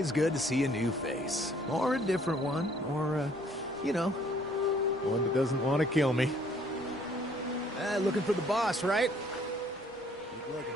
always good to see a new face. Or a different one. Or, you know, one that doesn't want to kill me. Looking for the boss, right? Keep looking.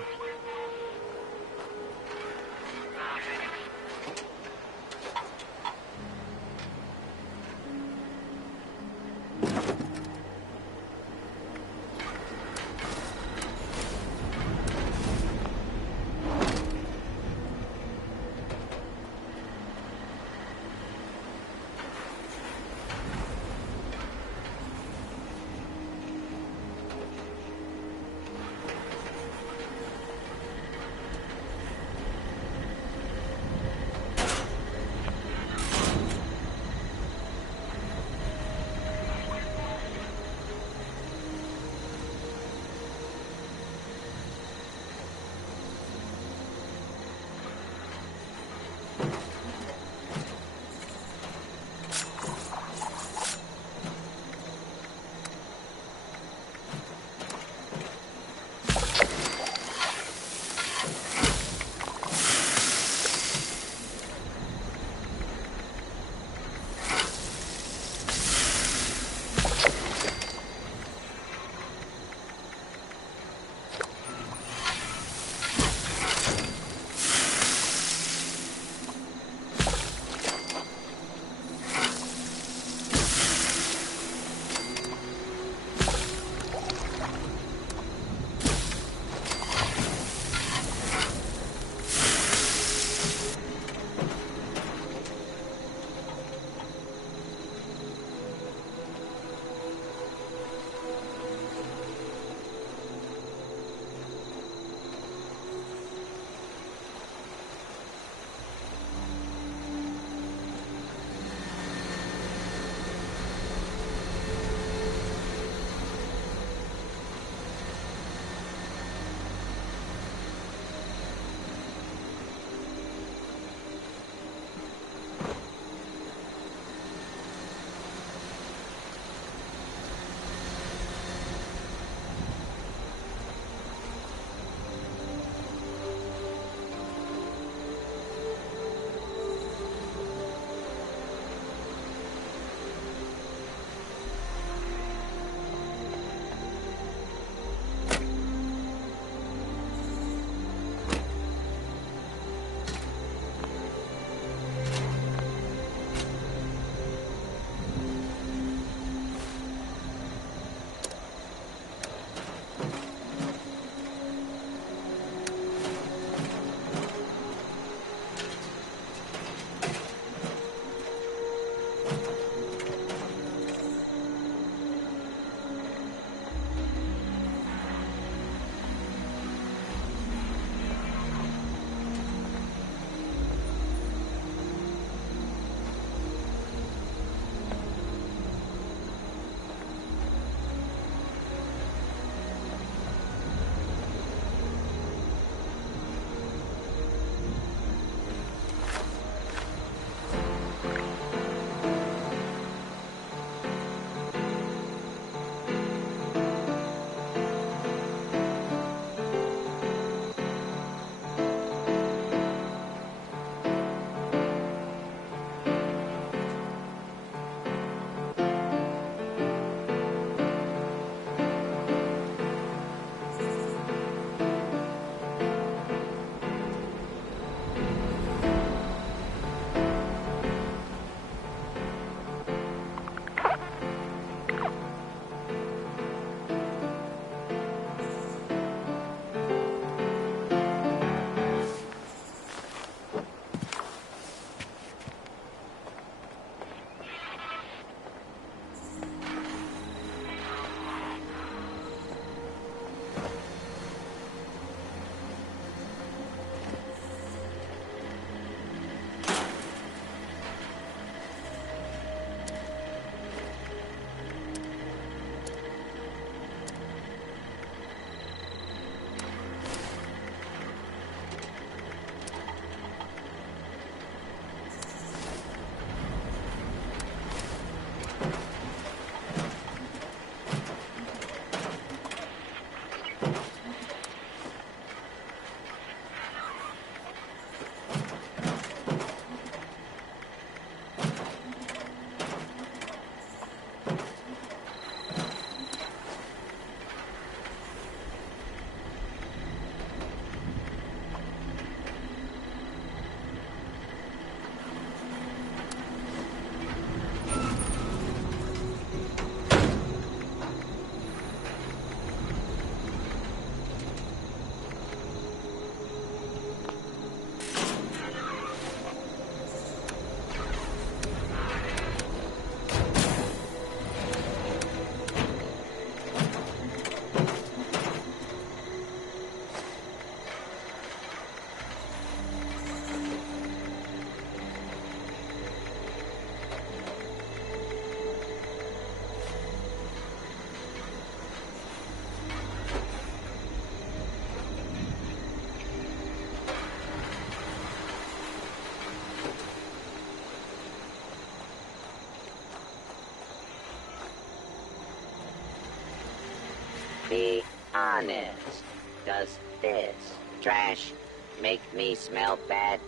Be honest. Does this trash make me smell bad?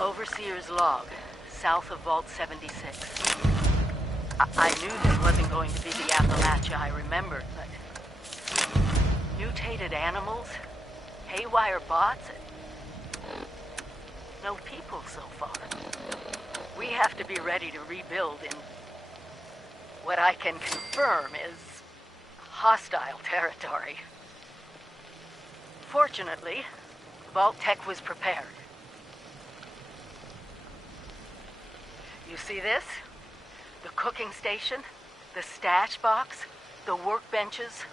Overseer's log, south of Vault 76. I knew this wasn't going to be the Appalachia I remembered, but mutated animals, haywire bots, and no people so far. We have to be ready to rebuild in what I can confirm is hostile territory. Fortunately, Vault Tech was prepared. You see this? The cooking station, the stash box, the workbenches,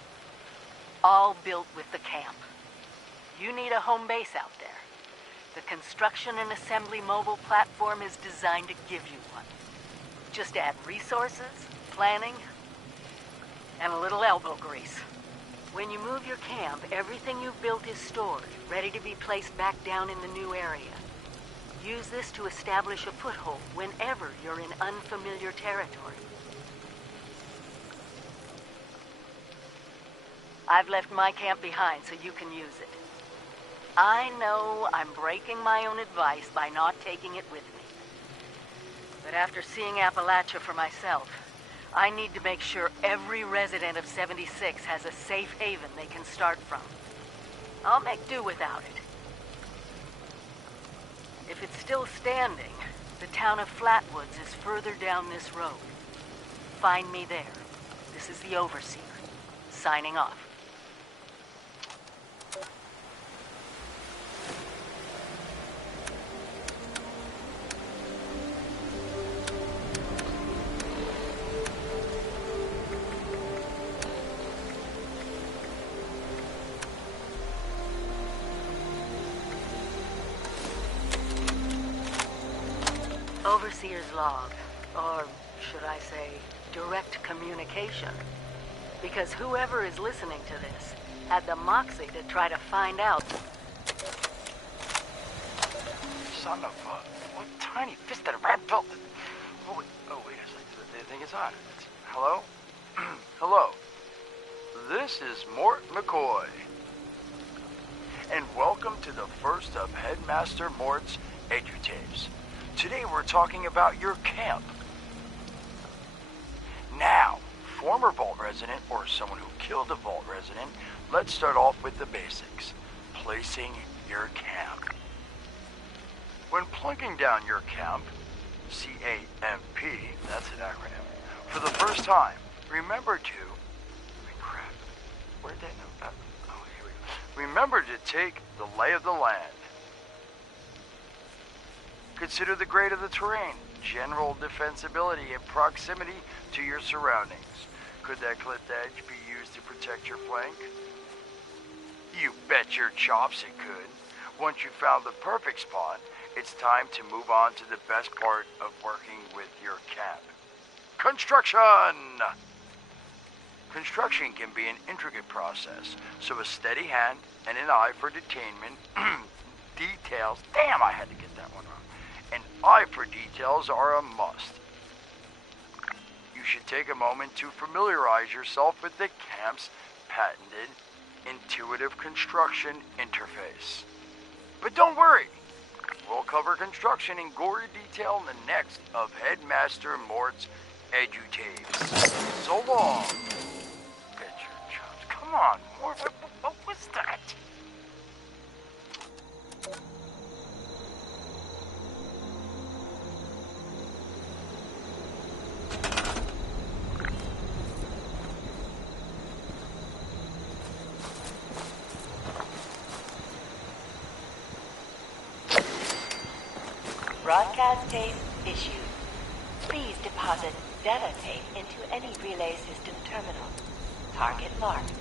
all built with the camp. You need a home base out there. The construction and assembly mobile platform is designed to give you one. Just add resources, planning, and a little elbow grease. When you move your camp, everything you've built is stored, ready to be placed back down in the new area. Use this to establish a foothold whenever you're in unfamiliar territory. I've left my camp behind so you can use it. I know I'm breaking my own advice by not taking it with me. But after seeing Appalachia for myself, I need to make sure every resident of 76 has a safe haven they can start from. I'll make do without it. If it's still standing, the town of Flatwoods is further down this road. Find me there. This is the Overseer, signing off. Overseer's log, or should I say, direct communication. Because whoever is listening to this had the moxie to try to find out. Son of a... What tiny fisted rat built... Oh, wait a second. The thing is on. Hello? Hello. This is Mort McCoy. And welcome to the first of Headmaster Mort's edutapes. Today we're talking about your camp. Now, former Vault resident or someone who killed a Vault resident, let's start off with the basics. Placing your camp. When plunking down your camp, C-A-M-P, that's an acronym, for the first time, remember to... crap. Where'd that know? Oh, here we go. Remember to take the lay of the land. Consider the grade of the terrain, general defensibility, and proximity to your surroundings. Could that cliff edge be used to protect your flank? You bet your chops it could. Once you found the perfect spot, it's time to move on to the best part of working with your camp. Construction! Construction can be an intricate process, so a steady hand and an eye for detainment, details, damn, I had to get that one wrong. An eye for details are a must. You should take a moment to familiarize yourself with the camp's patented intuitive construction interface. But don't worry, we'll cover construction in gory detail in the next of Headmaster Mort's edutapes. So long. Bet your chops. Come on, Mort, what was that? Broadcast tape issued. Please deposit data tape into any relay system terminal. Target marked.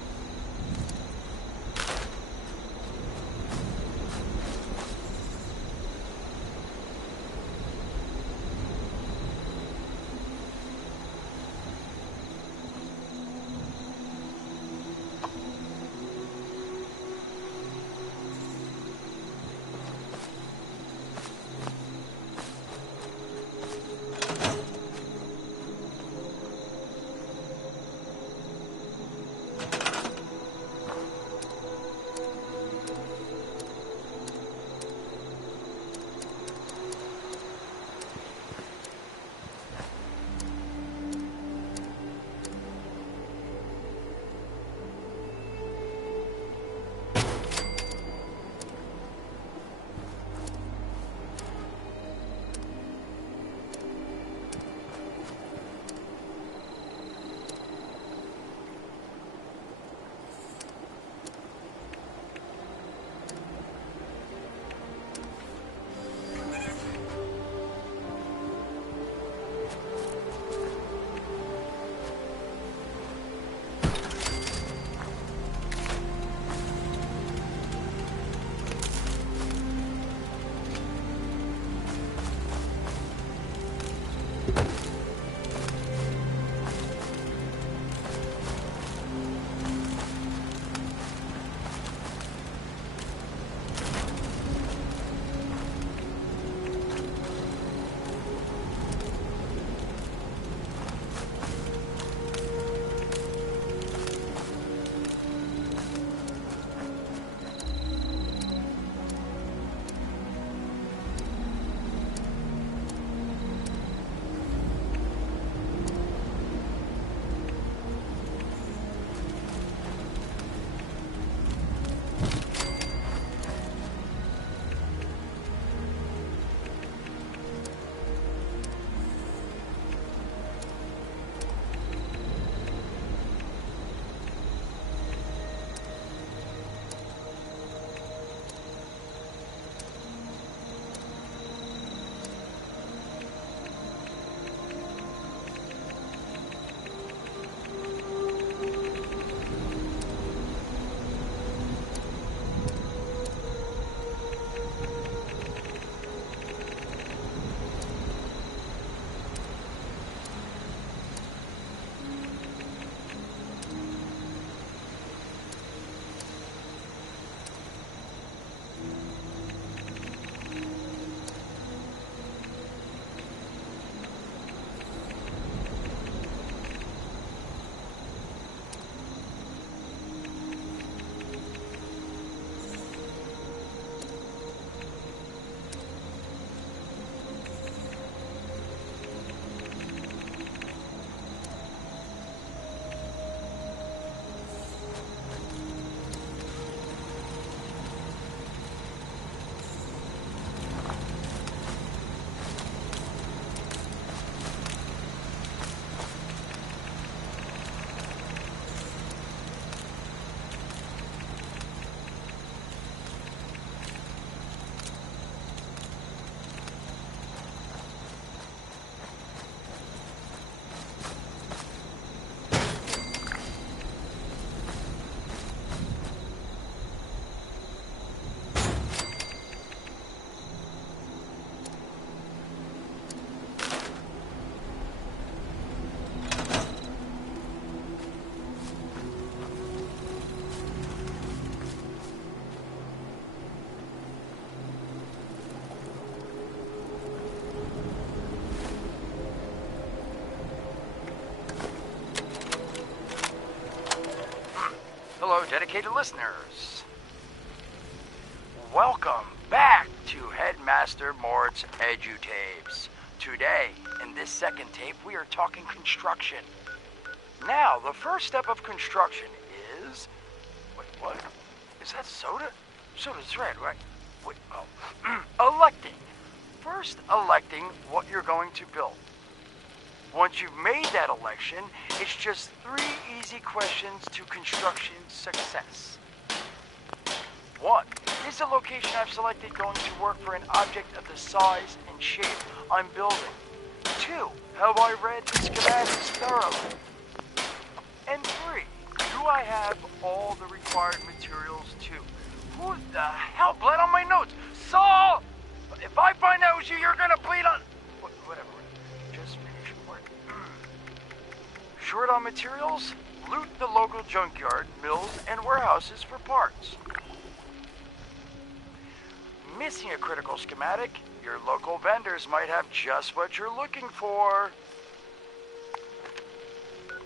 dedicated listeners. Welcome back to Headmaster Mort's Edutapes. Today, in this second tape, we are talking construction. Now, the first step of construction is... Wait, what? Is that soda? Soda's red, right? Wait, oh. Electing. First, electing what you're going to build. Once you've made that election, it's just 3 easy questions to construction success. 1. Is the location I've selected going to work for an object of the size and shape I'm building? 2. Have I read the schematics thoroughly? And 3. Do I have all the required materials too? Who the hell bled on my notes? Saul! If I find out it was you, you're gonna bleed on... Whatever. Just finish work. Short on materials? Loot the local junkyard, mills, and warehouses for parts. Missing a critical schematic? Your local vendors might have just what you're looking for.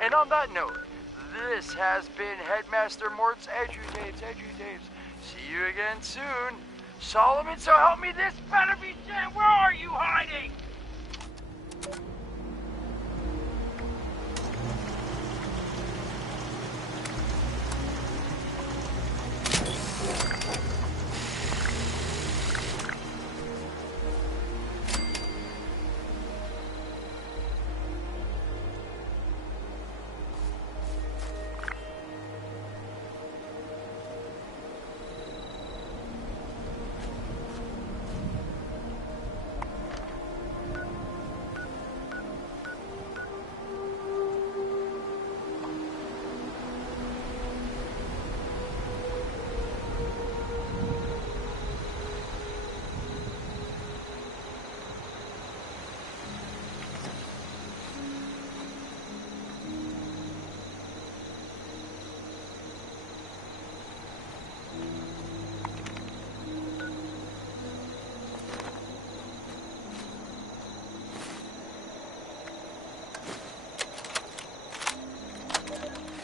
And on that note, this has been Headmaster Mort's Edutapes. See you again soon. Solomon, so help me, this better be Jen. Where are you hiding?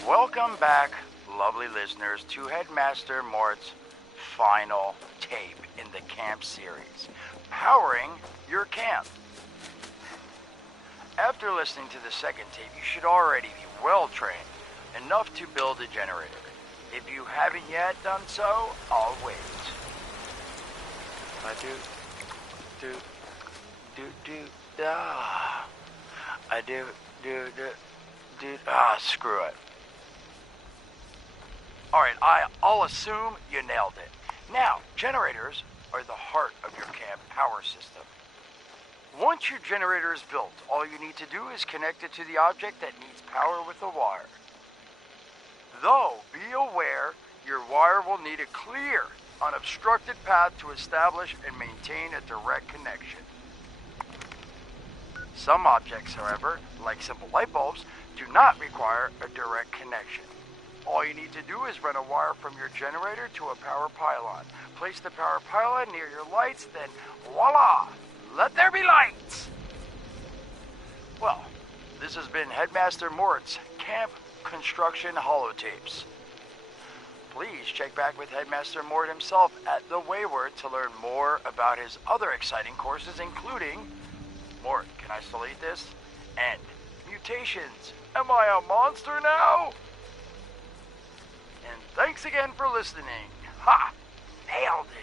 Welcome back, lovely listeners, to Headmaster Mort's final tape in the camp series, Powering Your Camp. After listening to the second tape, you should already be well trained, enough to build a generator. If you haven't yet done so, I'll wait. Screw it. Alright, I'll assume you nailed it. Now, generators are the heart of your camp power system. Once your generator is built, all you need to do is connect it to the object that needs power with a wire. Though, be aware, your wire will need a clear, unobstructed path to establish and maintain a direct connection. Some objects, however, like simple light bulbs, do not require a direct connection. All you need to do is run a wire from your generator to a power pylon. Place the power pylon near your lights, then voila! Let there be lights! Well, this has been Headmaster Mort's Camp Construction Holotapes. Please check back with Headmaster Mort himself at the Wayward to learn more about his other exciting courses, including... Mort, can I still eat this? And mutations. Am I a monster now? And thanks again for listening. Ha! Nailed it!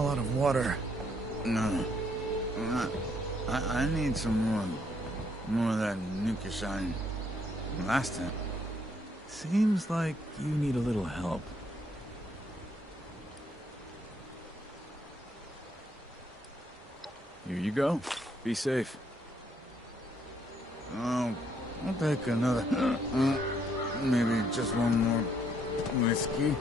all out of water. No. I need some more. More of that Nuka-shine. Last time. Seems like you need a little help. Here you go. Be safe. Oh, I'll take another. Maybe just one more whiskey.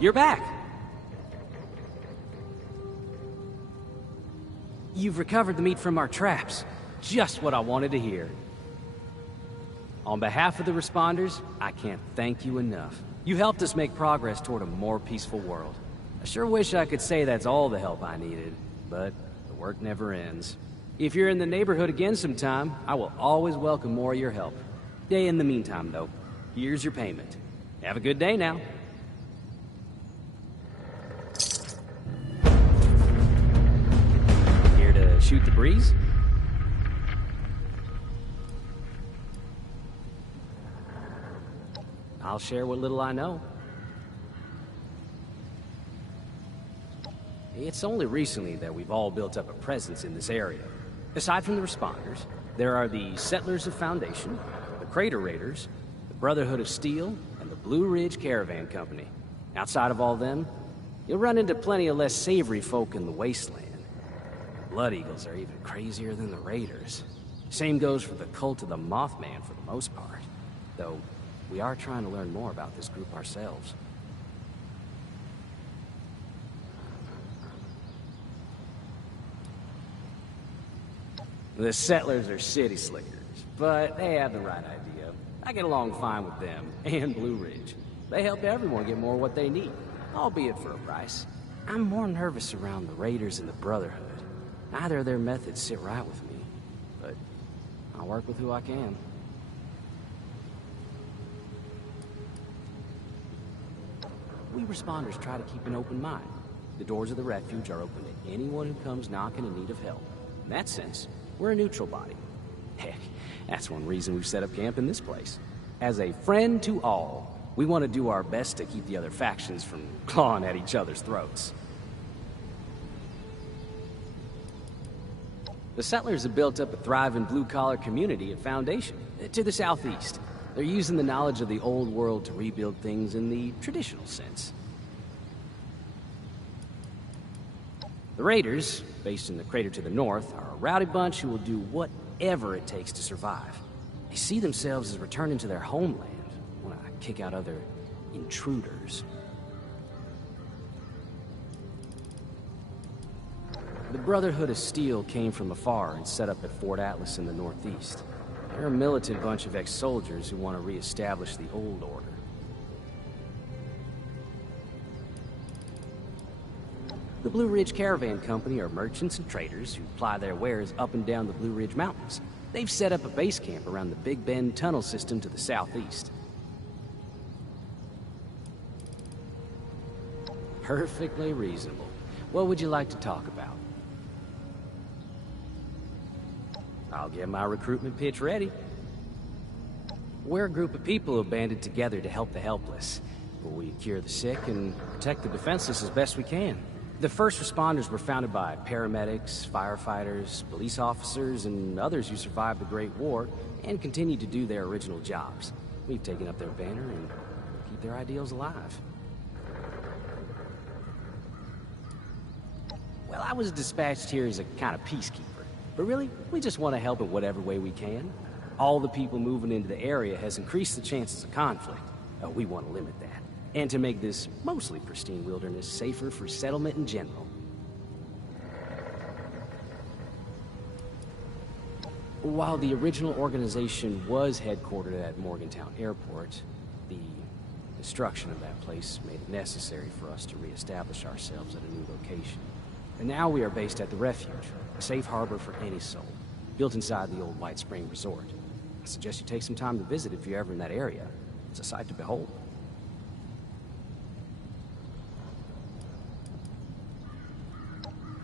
You're back! You've recovered the meat from our traps. Just what I wanted to hear. On behalf of the responders, I can't thank you enough. You helped us make progress toward a more peaceful world. I sure wish I could say that's all the help I needed, but the work never ends. If you're in the neighborhood again sometime, I will always welcome more of your help. In the meantime, though, here's your payment. Have a good day now. Shoot the breeze? I'll share what little I know. It's only recently that we've all built up a presence in this area. Aside from the responders, there are the Settlers of Foundation, the Crater Raiders, the Brotherhood of Steel, and the Blue Ridge Caravan Company. Outside of all them, you'll run into plenty of less savory folk in the wasteland. Blood Eagles are even crazier than the Raiders. Same goes for the Cult of the Mothman for the most part. Though, we are trying to learn more about this group ourselves. The Settlers are city slickers, but they have the right idea. I get along fine with them, and Blue Ridge. They help everyone get more what they need, albeit for a price. I'm more nervous around the Raiders and the Brotherhood. Neither of their methods sit right with me, but I'll work with who I can. We responders try to keep an open mind. The doors of the refuge are open to anyone who comes knocking in need of help. In that sense, we're a neutral body. Heck, that's one reason we've set up camp in this place. As a friend to all, we want to do our best to keep the other factions from clawing at each other's throats. The Settlers have built up a thriving blue-collar community at Foundation, to the southeast. They're using the knowledge of the old world to rebuild things in the traditional sense. The Raiders, based in the crater to the north, are a rowdy bunch who will do whatever it takes to survive. They see themselves as returning to their homeland, want to kick out other intruders. The Brotherhood of Steel came from afar and set up at Fort Atlas in the northeast. They're a militant bunch of ex-soldiers who want to re-establish the old order. The Blue Ridge Caravan Company are merchants and traders who ply their wares up and down the Blue Ridge Mountains. They've set up a base camp around the Big Bend tunnel system to the southeast. Perfectly reasonable. What would you like to talk about? I'll get my recruitment pitch ready. We're a group of people who banded together to help the helpless. We cure the sick and protect the defenseless as best we can. The first responders were founded by paramedics, firefighters, police officers, and others who survived the Great War and continued to do their original jobs. We've taken up their banner and keep their ideals alive. Well, I was dispatched here as a kind of peacekeeper, but really, we just want to help in whatever way we can. All the people moving into the area has increased the chances of conflict. We want to limit that, and to make this mostly pristine wilderness safer for settlement in general. While the original organization was headquartered at Morgantown Airport, the destruction of that place made it necessary for us to reestablish ourselves at a new location. And now we are based at the Refuge, a safe harbor for any soul, built inside the old White Spring Resort. I suggest you take some time to visit if you're ever in that area. It's a sight to behold.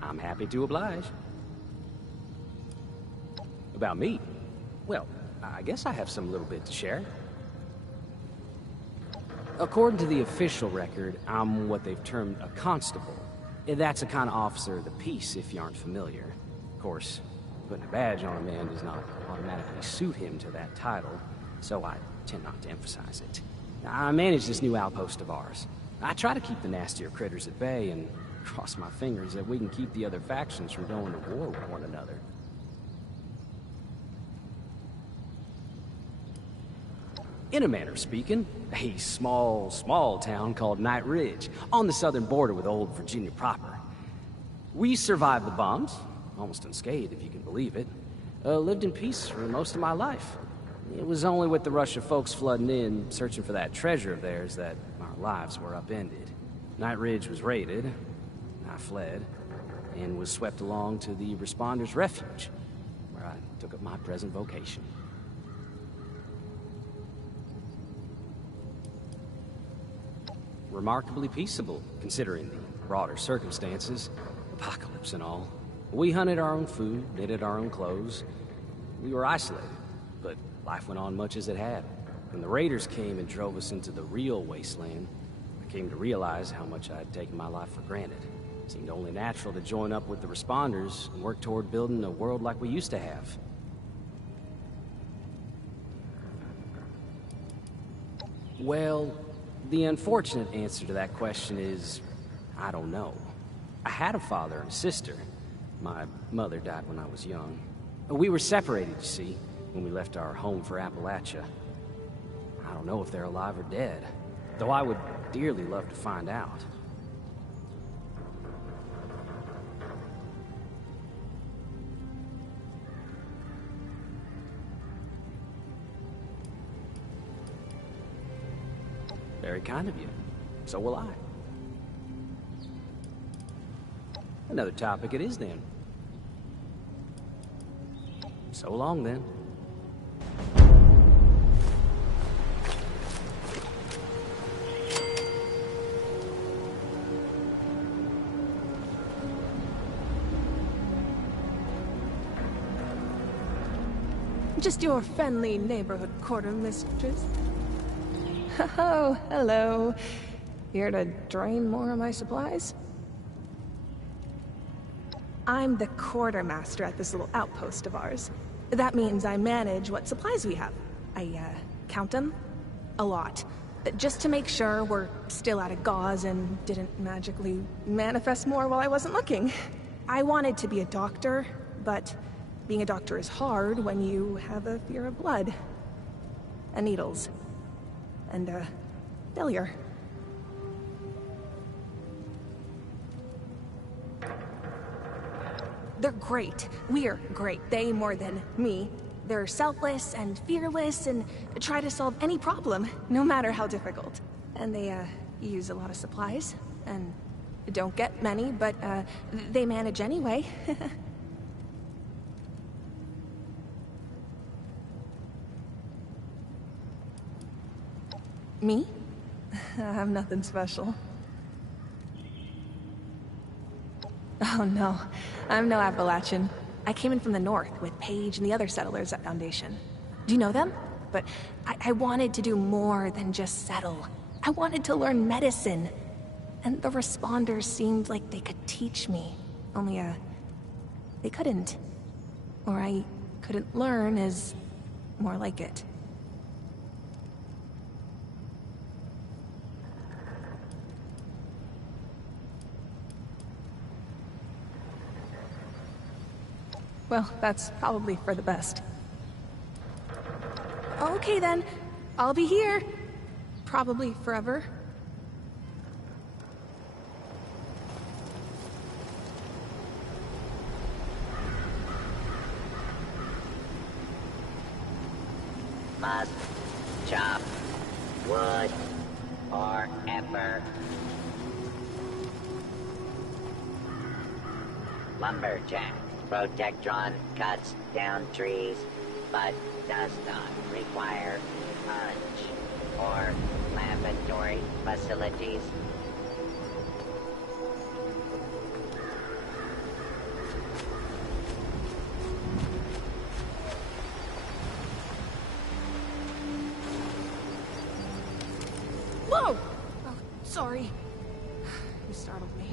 I'm happy to oblige. About me? Well, I guess I have some little bit to share. According to the official record, I'm what they've termed a constable. That's a kind of officer of the peace, if you aren't familiar. Of course, putting a badge on a man does not automatically suit him to that title, so I tend not to emphasize it. I manage this new outpost of ours. I try to keep the nastier critters at bay and cross my fingers that we can keep the other factions from going to war with one another. In a manner of speaking, a small town called Night Ridge, on the southern border with old Virginia proper. We survived the bombs, almost unscathed if you can believe it. Lived in peace for most of my life. It was only with the rush of folks flooding in, searching for that treasure of theirs, that our lives were upended. Night Ridge was raided, I fled, and was swept along to the Responders' Refuge, where I took up my present vocation. Remarkably peaceable, considering the broader circumstances, apocalypse and all. We hunted our own food, knitted our own clothes. We were isolated, but life went on much as it had. When the raiders came and drove us into the real wasteland, I came to realize how much I'd taken my life for granted. It seemed only natural to join up with the Responders and work toward building a world like we used to have. Well, the unfortunate answer to that question is, I don't know. I had a father and a sister. My mother died when I was young. We were separated, you see, when we left our home for Appalachia. I don't know if they're alive or dead, though I would dearly love to find out. Very kind of you. So will I. Another topic it is, then. So long, then. Just your friendly neighborhood quarter mistress. Oh, hello. Here to drain more of my supplies? I'm the quartermaster at this little outpost of ours. That means I manage what supplies we have. I, count them. A lot. Just to make sure we're still out of gauze and didn't magically manifest more while I wasn't looking. I wanted to be a doctor, but being a doctor is hard when you have a fear of blood. And needles. And, failure. They're great. We're great. They more than me. They're selfless and fearless and try to solve any problem, no matter how difficult. And they, use a lot of supplies. And don't get many, but, they manage anyway. Me? I'm nothing special. Oh no, I'm no Appalachian. I came in from the north with Paige and the other settlers at Foundation. Do you know them? But I wanted to do more than just settle. I wanted to learn medicine. And the responders seemed like they could teach me. Only, they couldn't. Or I couldn't learn is more like it. Well, that's probably for the best. Okay then, I'll be here. Probably forever. Must chop wood forever. Lumberjack. Protectron cuts down trees, but does not require punch or laboratory facilities. Whoa! Oh, sorry. You startled me.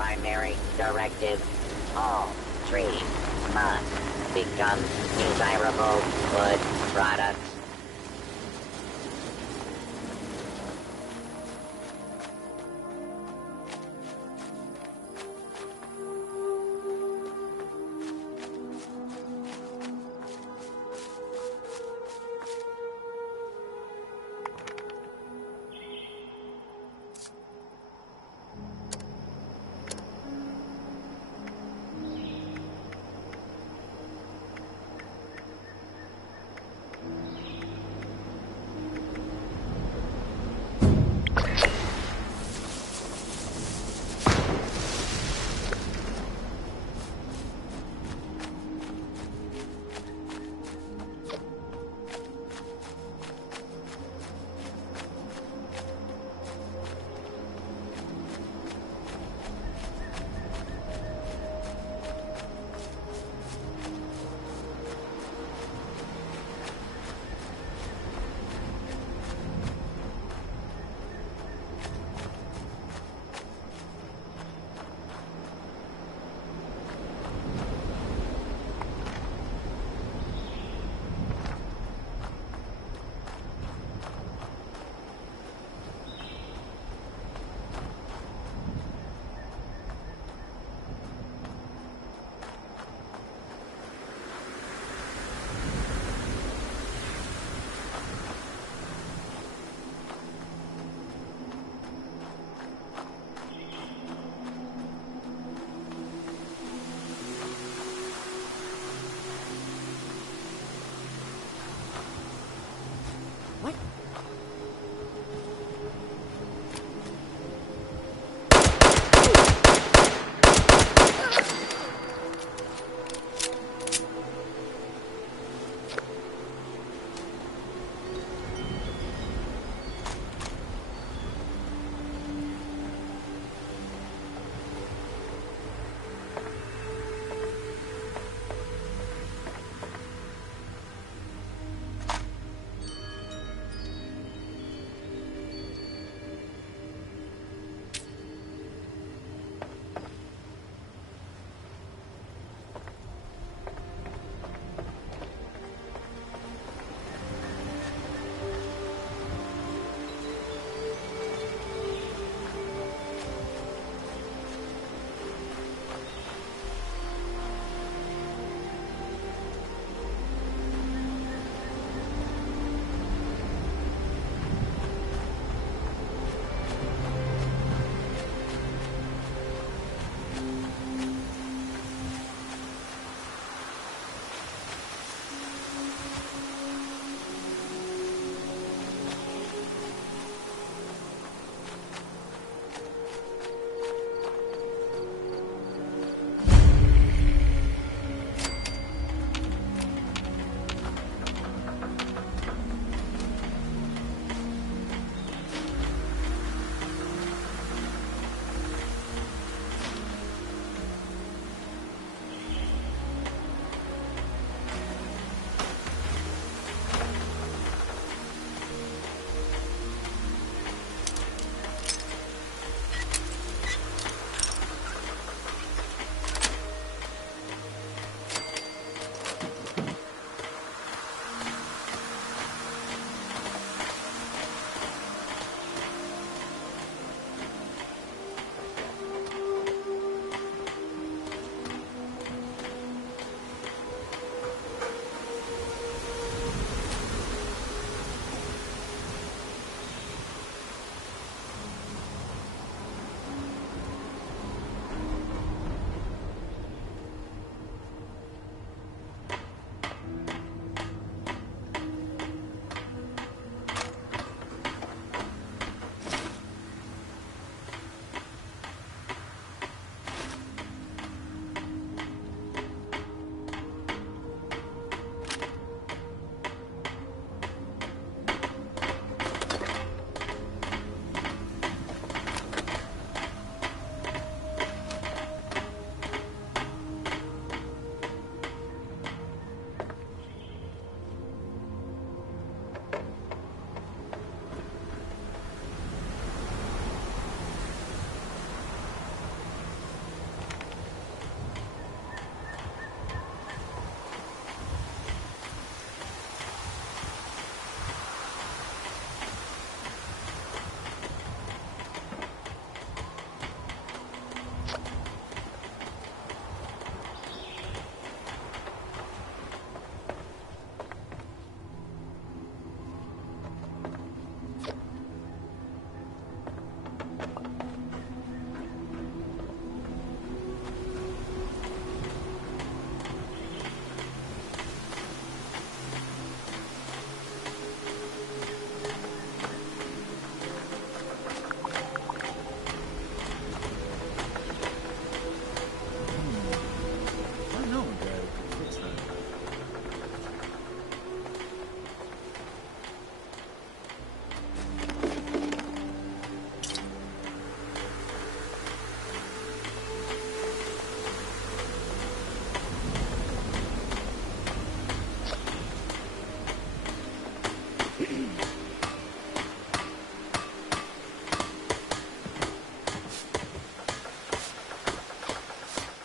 primary directive. All trees must become desirable wood products.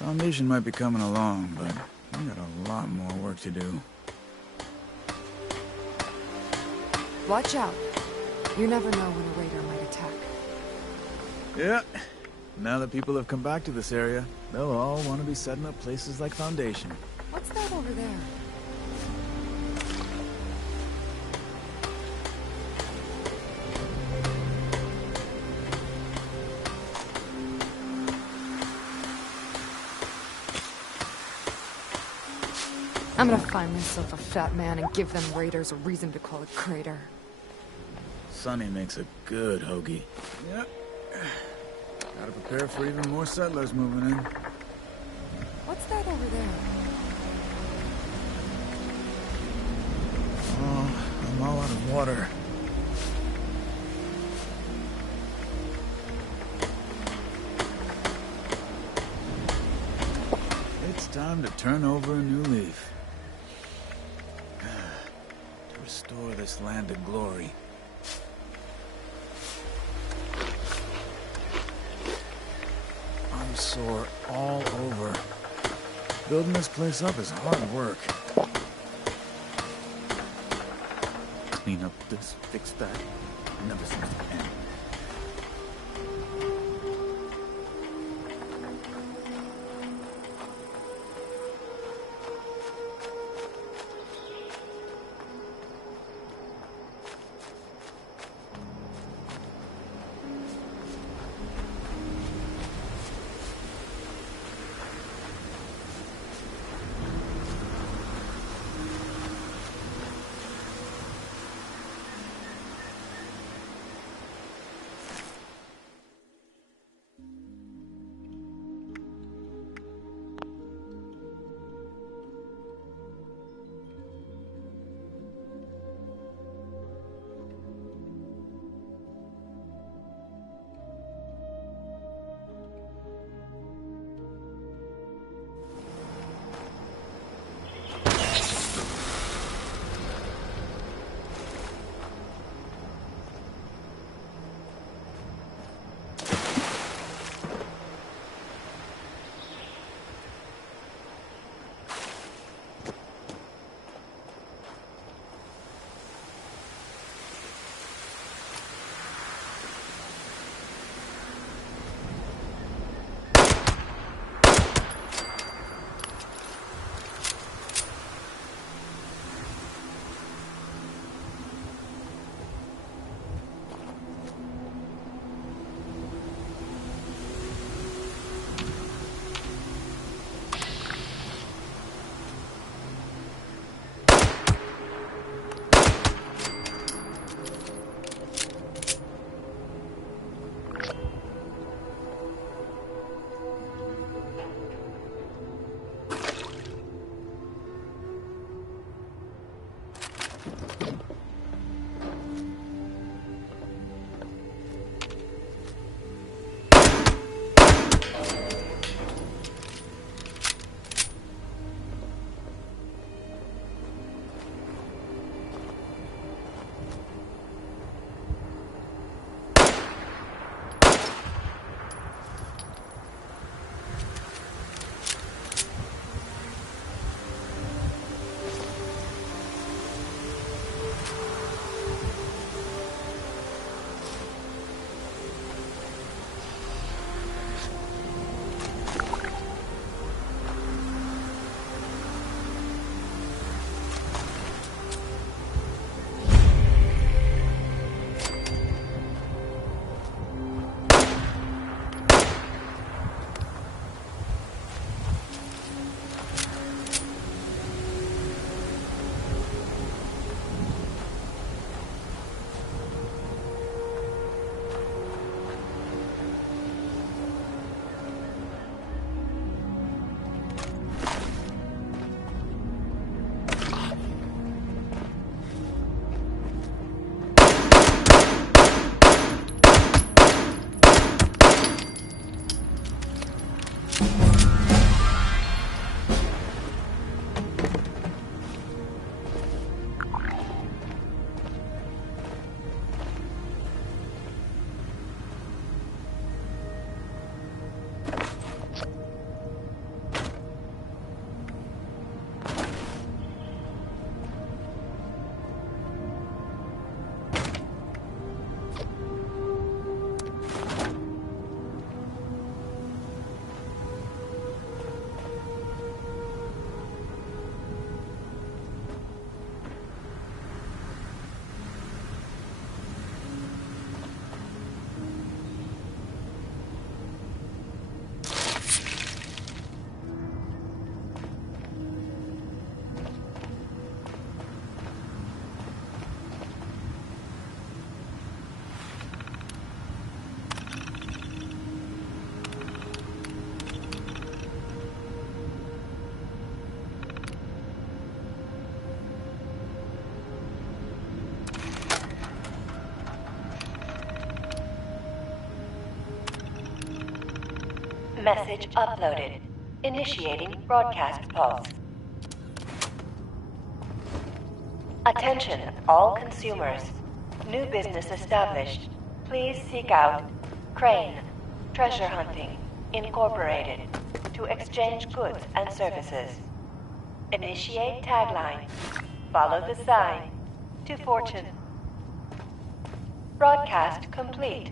Foundation might be coming along, but we got a lot more work to do. Watch out. You never know when a raider might attack. Yeah. Now that people have come back to this area, they'll all want to be setting up places like Foundation. What's that over there? I'm gonna find myself a fat man and give them raiders a reason to call it crater. Sonny makes a good hoagie. Yep. Gotta prepare for even more settlers moving in. What's that over there? Oh, I'm all out of water. It's time to turn over a new leaf. To restore this land to glory. I'm sore all over. Building this place up is hard work. Clean up this, fix that. Never seems to end. Message uploaded. Initiating broadcast pulse. Attention, all consumers. New business established. Please seek out Crane, Treasure Hunting, Incorporated, to exchange goods and services. Initiate tagline. Follow the sign to fortune. Broadcast complete.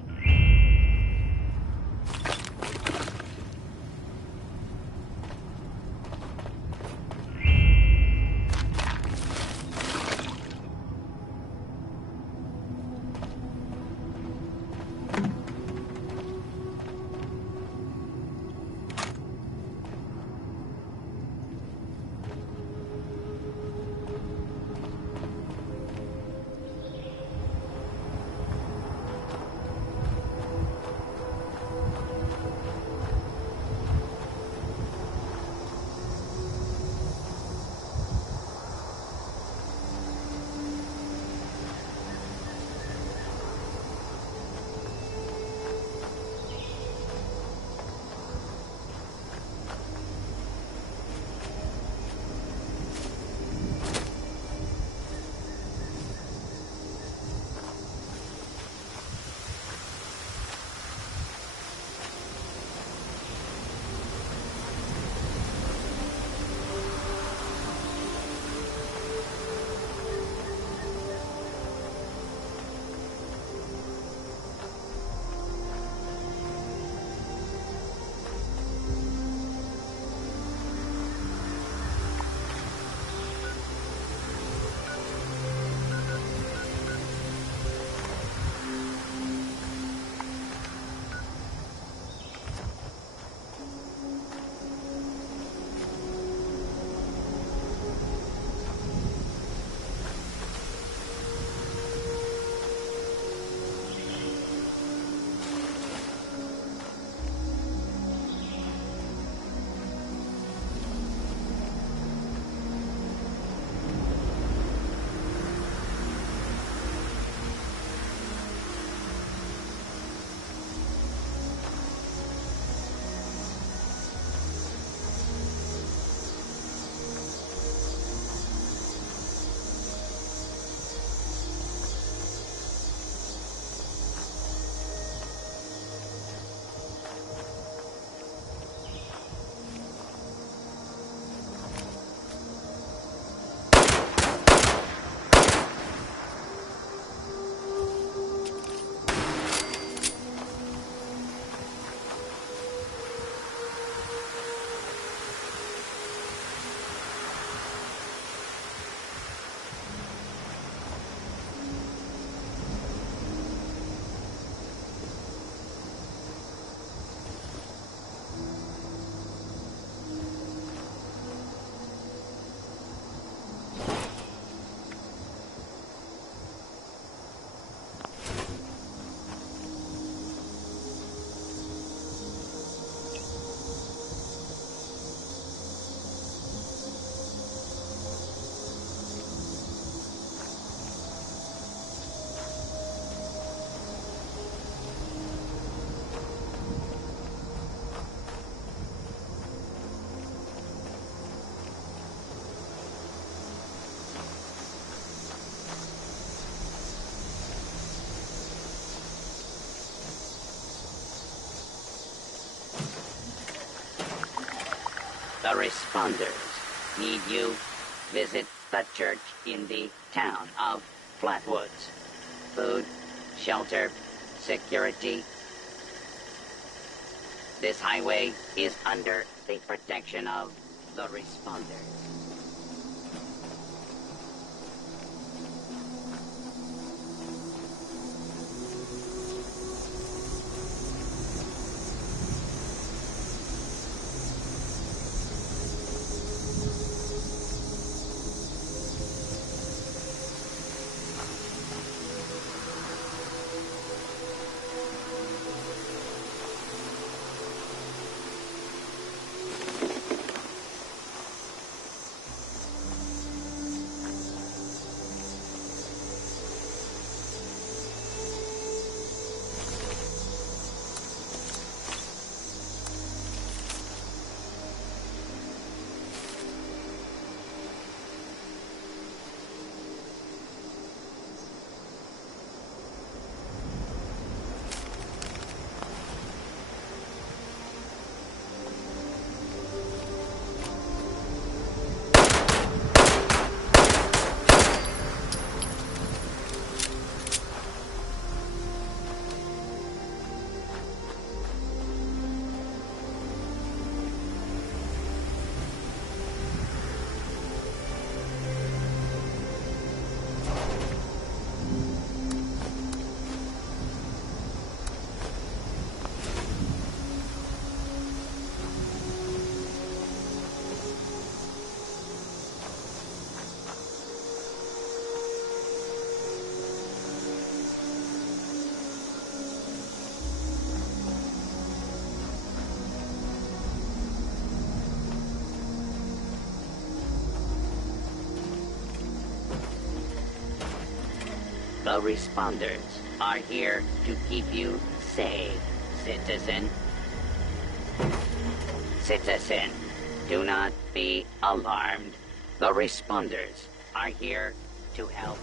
The responders need you. Visit the church in the town of Flatwoods. Food, shelter, security. This highway is under the protection of the responders. responders are here to keep you safe, citizen. Citizen, do not be alarmed. The responders are here to help.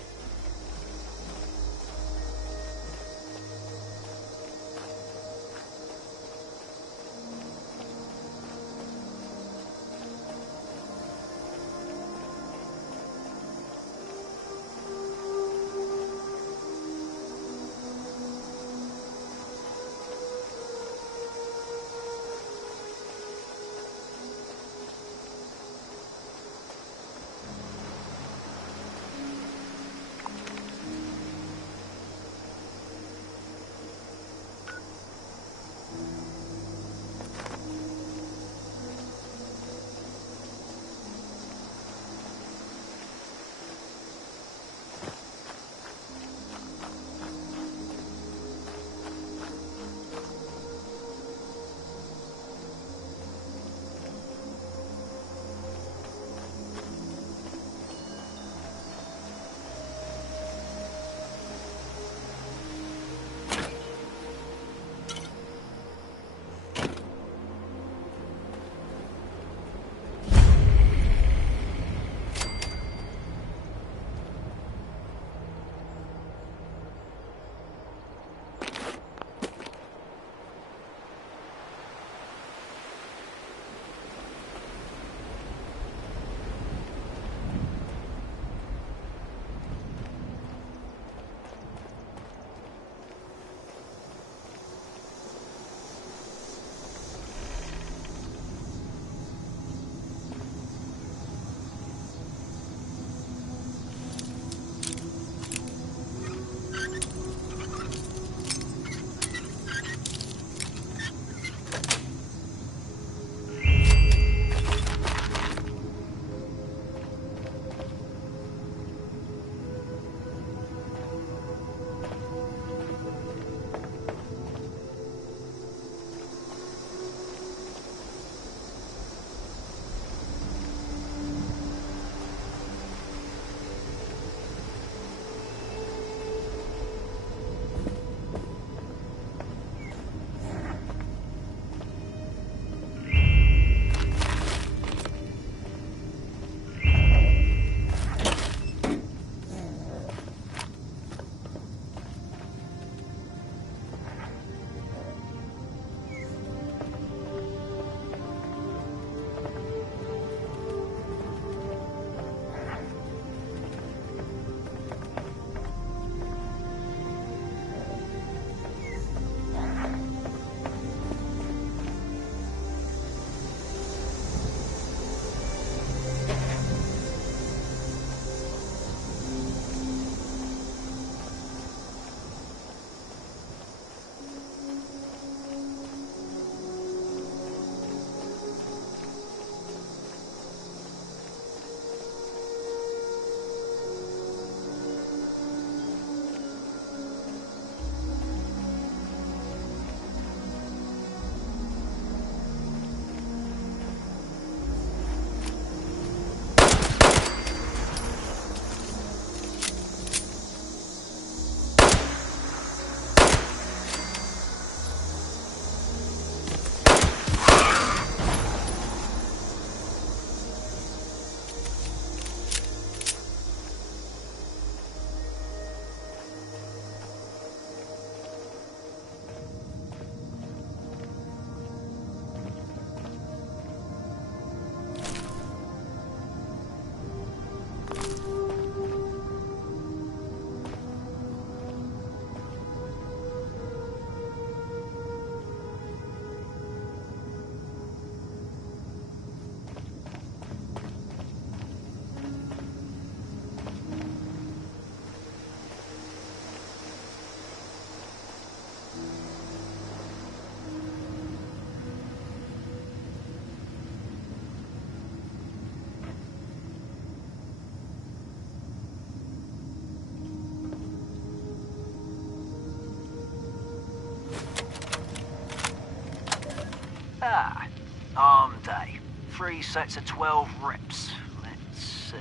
Arm day. 3 sets of 12 reps. Let's see.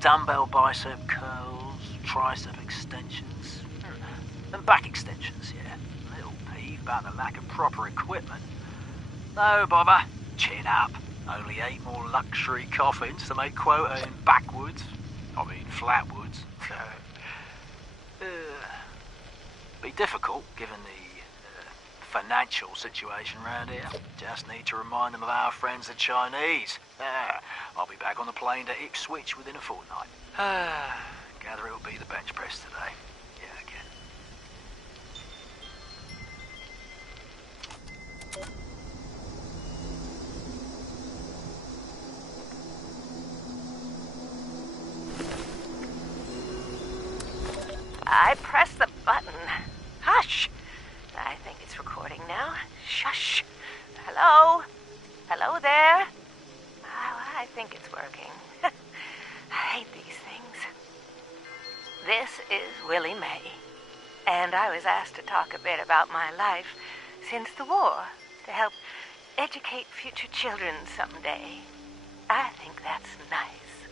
Dumbbell bicep curls, tricep extensions. And back extensions, yeah. A little peeved about the lack of proper equipment. No bother. Chin up. Only 8 more luxury coffins to make quota in backwoods. I mean, flatwoods. Be difficult, given the financial situation around here. Just need to remind them of our friends the Chinese. I'll be back on the plane to Ipswich within a fortnight. Gather it'll be the bench press today. Yeah, again. I pressed the button. Hush! I think it's recording now. Shush! Hello? Hello there? Oh, I think it's working. I hate these things. This is Willie May, and I was asked to talk a bit about my life since the war to help educate future children someday. I think that's nice.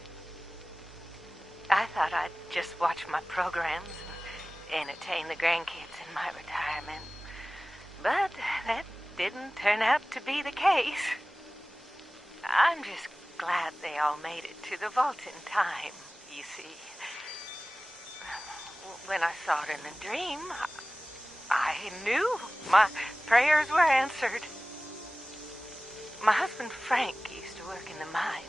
I thought I'd just watch my programs and entertain the grandkids in my retirement. But that didn't turn out to be the case. I'm just glad they all made it to the vault in time, you see. When I saw it in a dream, I knew my prayers were answered. My husband Frank used to work in the mines.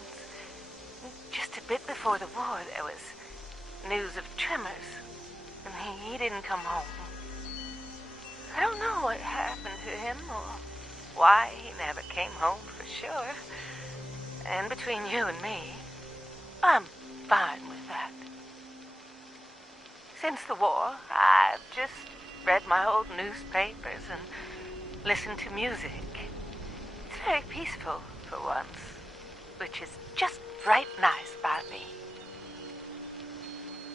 Just a bit before the war, there was news of tremors, and he didn't come home. I don't know what happened to him or why he never came home for sure. And between you and me, I'm fine with that. Since the war, I've just read my old newspapers and listened to music. It's very peaceful for once, which is just right nice by me.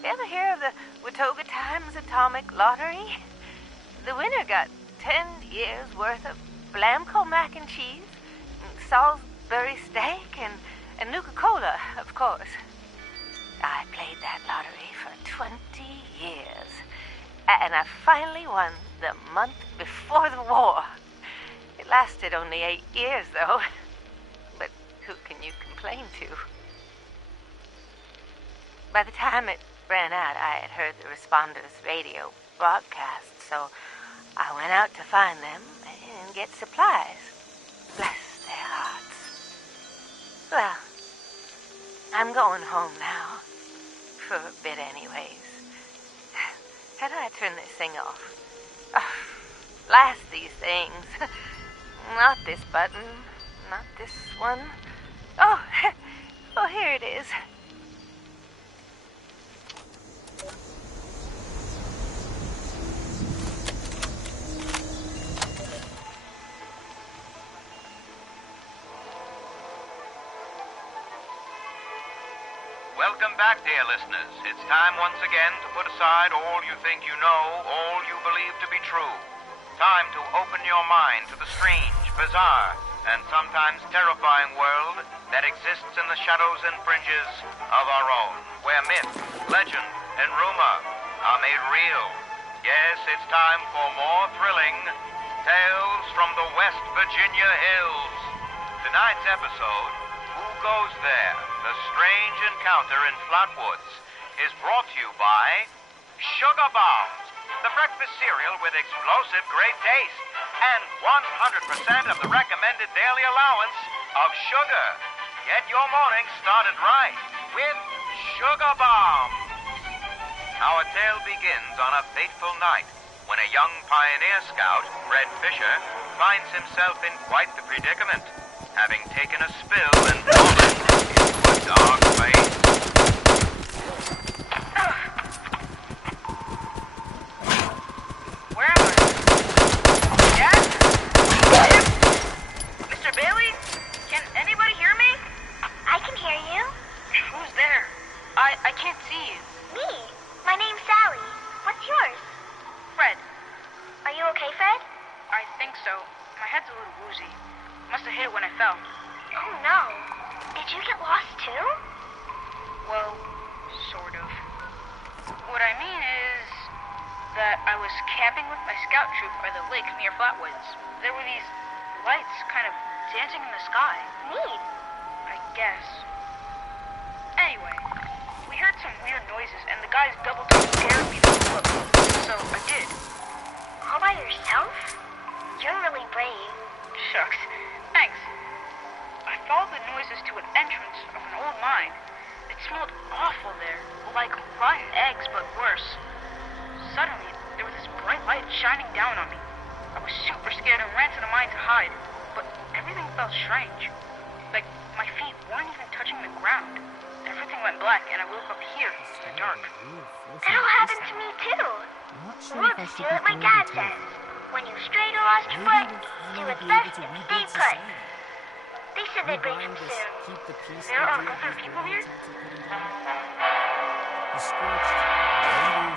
You ever hear of the Watoga Times Atomic Lottery? The winner got 10 years worth of Blamco mac and cheese, and Salisbury steak, and Nuka-Cola, of course. I played that lottery for 20 years, and I finally won the month before the war. It lasted only 8 years, though. But who can you complain to? By the time it ran out, I had heard the responders' radio broadcast, so I went out to find them and get supplies. Bless their hearts. Well, I'm going home now. For a bit anyways. How do I turn this thing off? Oh, blast these things. Not this button. Not this one. Oh, oh, here it is. Welcome back, dear listeners. It's time once again to put aside all you think you know, all you believe to be true. Time to open your mind to the strange, bizarre, and sometimes terrifying world that exists in the shadows and fringes of our own, where myth, legend, and rumor are made real. Yes, it's time for more thrilling tales from the West Virginia hills. Tonight's episode, Who Goes There? The Strange Encounter in Flatwoods, is brought to you by Sugar Bombs, the breakfast cereal with explosive great taste and 100% of the recommended daily allowance of sugar. Get your morning started right with Sugar Bombs. Our tale begins on a fateful night when a young pioneer scout, Red Fisher, finds himself in quite the predicament, having taken a spill and fallen into a dark place. Where am I? Dad? Jim? Mr. Bailey? Can anybody hear me? I can hear you. Who's there? I can't see you. Me. My name's Sally. What's yours? Fred. Are you okay, Fred? I think so. My head's a little woozy. Must have hit it when I fell. Oh, no. Did you get lost, too? Well, sort of. What I mean is, that I was camping with my scout troop by the lake near Flatwoods. There were these lights kind of dancing in the sky. Neat. I guess. Anyway, we heard some weird noises and the guys double took scared me to look. So I did. All by yourself? You're really brave. Shucks. Thanks. I followed the noises to an entrance of an old mine. It smelled awful there, like rotten eggs, but worse. Suddenly, there was this bright light shining down on me. I was super scared and ran to the mine to hide, but everything felt strange. Like, my feet weren't even touching the ground. Everything went black, and I woke up here in the dark. That'll happen to me too. Whoops, do what my dad says. When you strayed or lost your foot, do what's best and stay put. They said they'd bring him soon. There are other people here?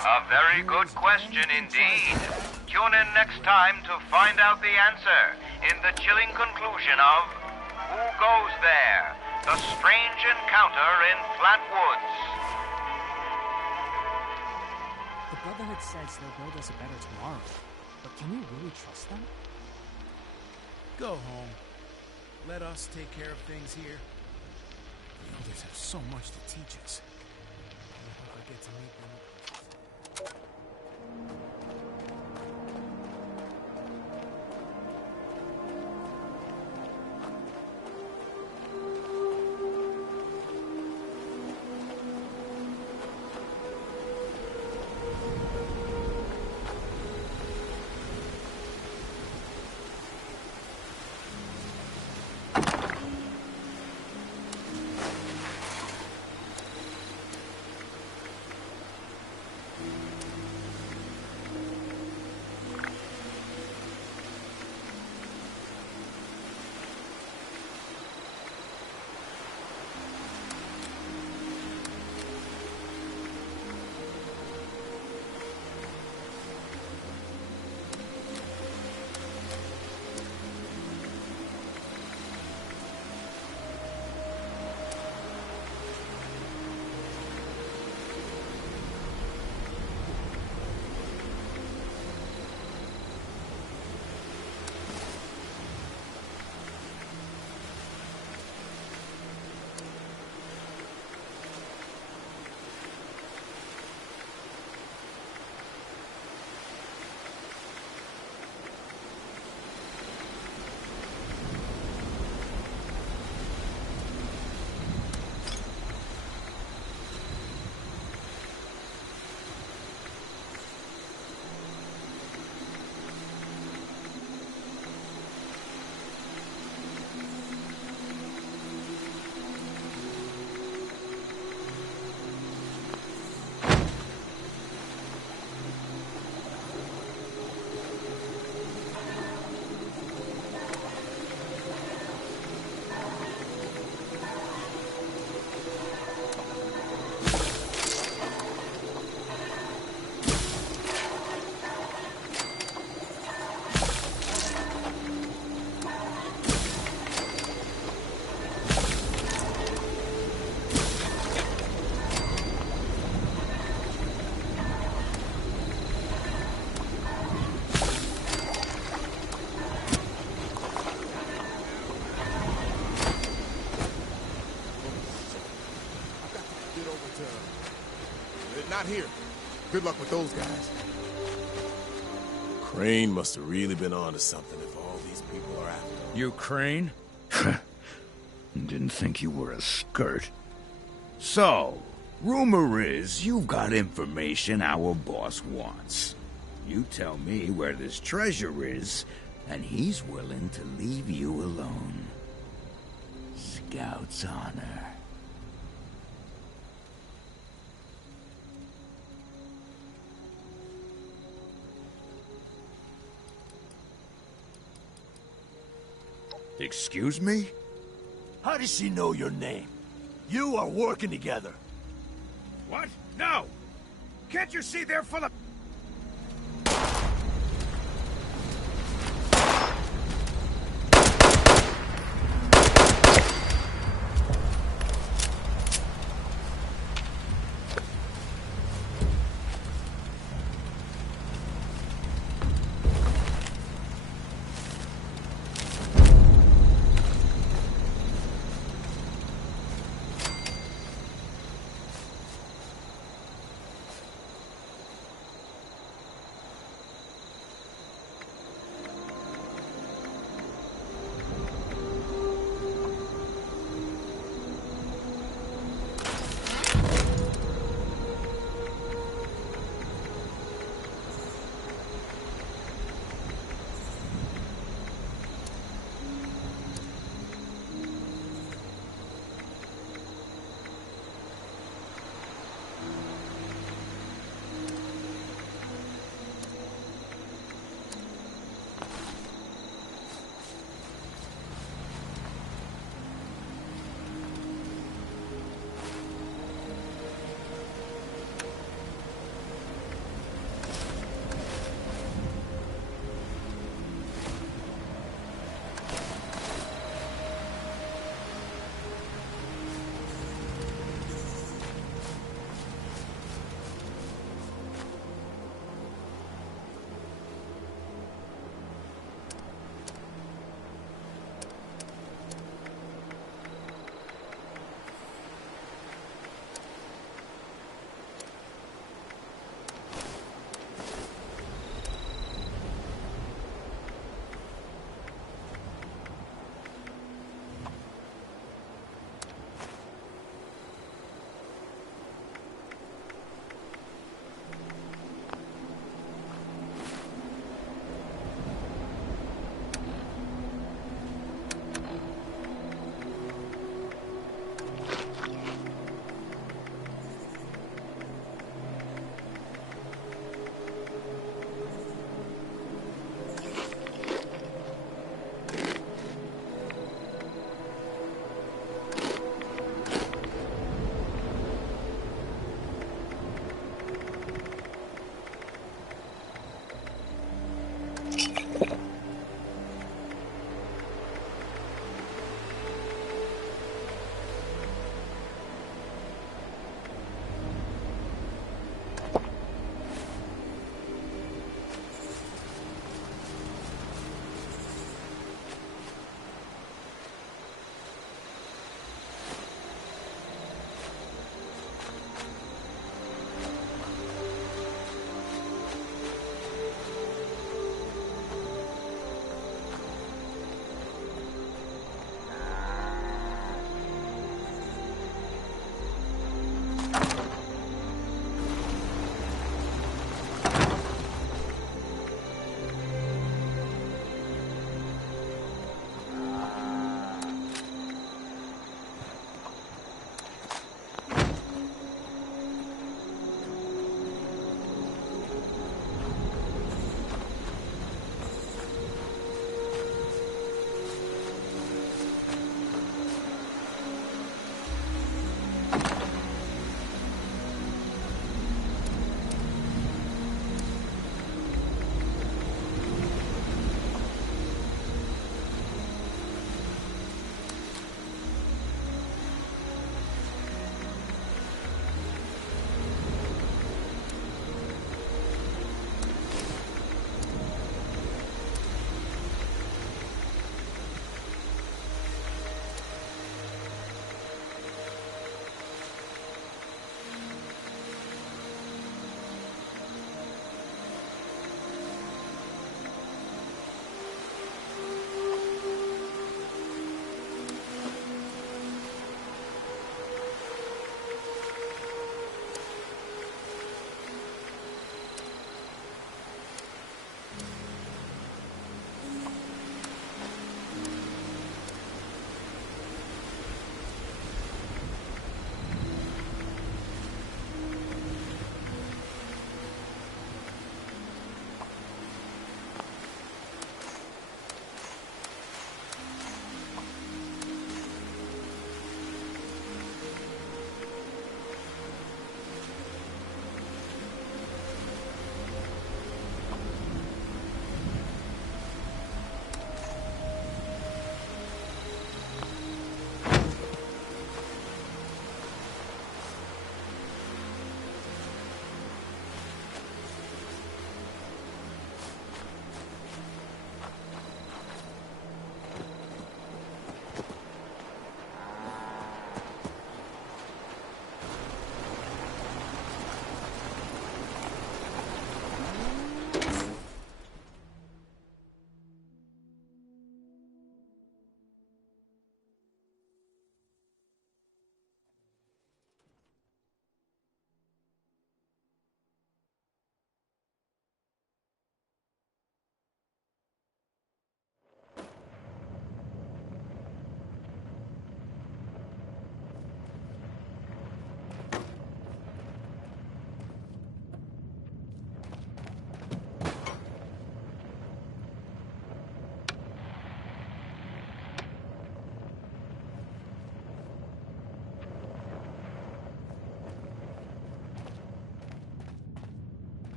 A very good question indeed. Tune in next time to find out the answer in the chilling conclusion of Who Goes There? The Strange Encounter in Flatwoods. The Brotherhood says they'll build us a better tomorrow, but can we really trust them? Go home. Let us take care of things here. The elders have so much to teach us. I hope I get to meet them. Not here. Good luck with those guys. Crane must have really been onto something if all these people are after him. You Crane? Didn't think you were a skirt. So, rumor is you've got information our boss wants. You tell me where this treasure is, and he's willing to leave you alone. Scout's honor. Excuse me? How does she know your name? You are working together. What? No! Can't you see they're full of...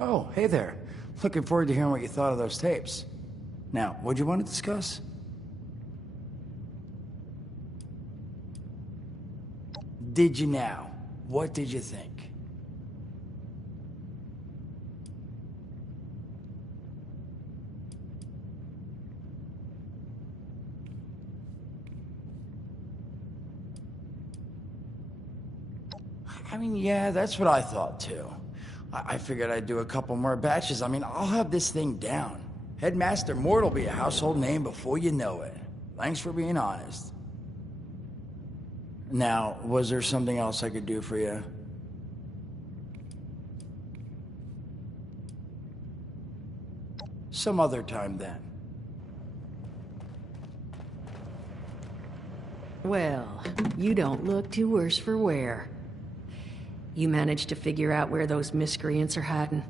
Oh, hey there. Looking forward to hearing what you thought of those tapes. Now, what'd you want to discuss? Did you now? What did you think? I mean, yeah, that's what I thought too. I figured I'd do a couple more batches. I mean, I'll have this thing down. Headmaster Mort will be a household name before you know it. Thanks for being honest. Now, was there something else I could do for you? Some other time then. Well, you don't look too worse for wear. You managed to figure out where those miscreants are hiding?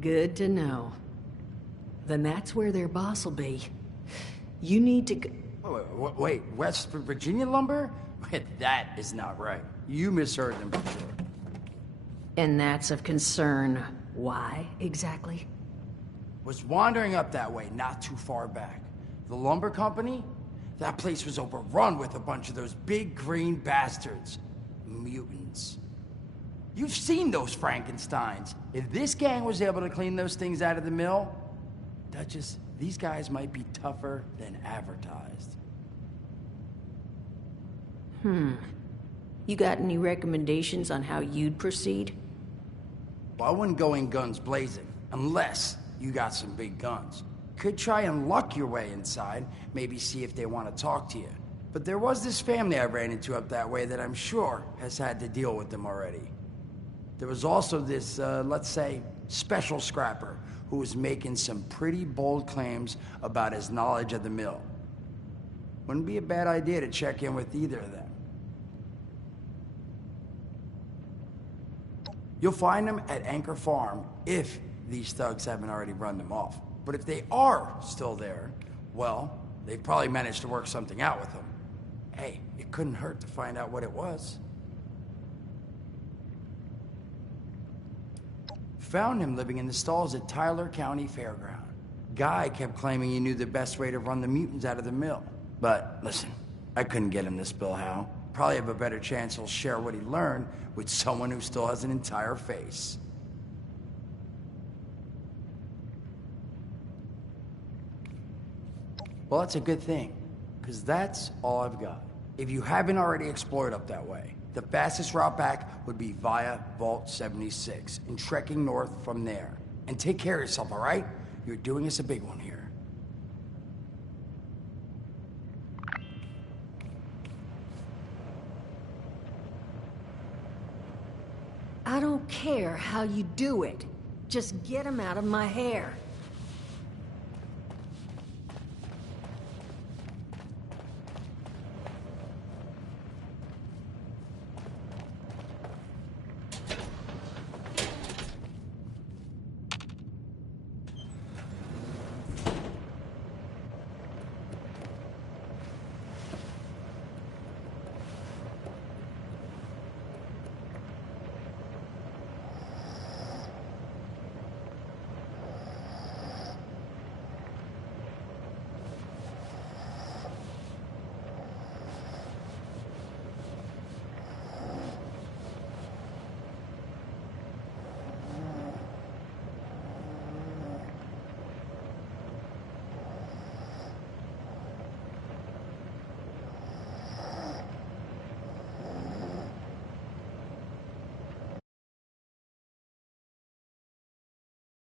Good to know. Then that's where their boss will be. You need to Wait, West Virginia lumber? That is not right. You misheard them for sure. And that's of concern. Why, exactly? Was wandering up that way not too far back. The lumber company? That place was overrun with a bunch of those big green bastards. Mutants. You've seen those Frankensteins. If this gang was able to clean those things out of the mill, Duchess, these guys might be tougher than advertised. You got any recommendations on how you'd proceed? Well, I wouldn't go in guns blazing, unless you got some big guns. Could try and luck your way inside, maybe see if they want to talk to you. But there was this family I ran into up that way that I'm sure has had to deal with them already. There was also this, let's say, special scrapper who was making some pretty bold claims about his knowledge of the mill. Wouldn't be a bad idea to check in with either of them. You'll find them at Anchor Farm if these thugs haven't already run them off. But if they are still there, well, they've probably managed to work something out with them. Hey, it couldn't hurt to find out what it was. Found him living in the stalls at Tyler County Fairground. Guy kept claiming he knew the best way to run the mutants out of the mill. But listen, I couldn't get him to spill how. Probably have a better chance he'll share what he learned with someone who still has an entire face. Well, that's a good thing, because that's all I've got. If you haven't already explored up that way, the fastest route back would be via Vault 76 and trekking north from there. And take care of yourself, all right? You're doing us a big one here. I don't care how you do it. Just get him out of my hair.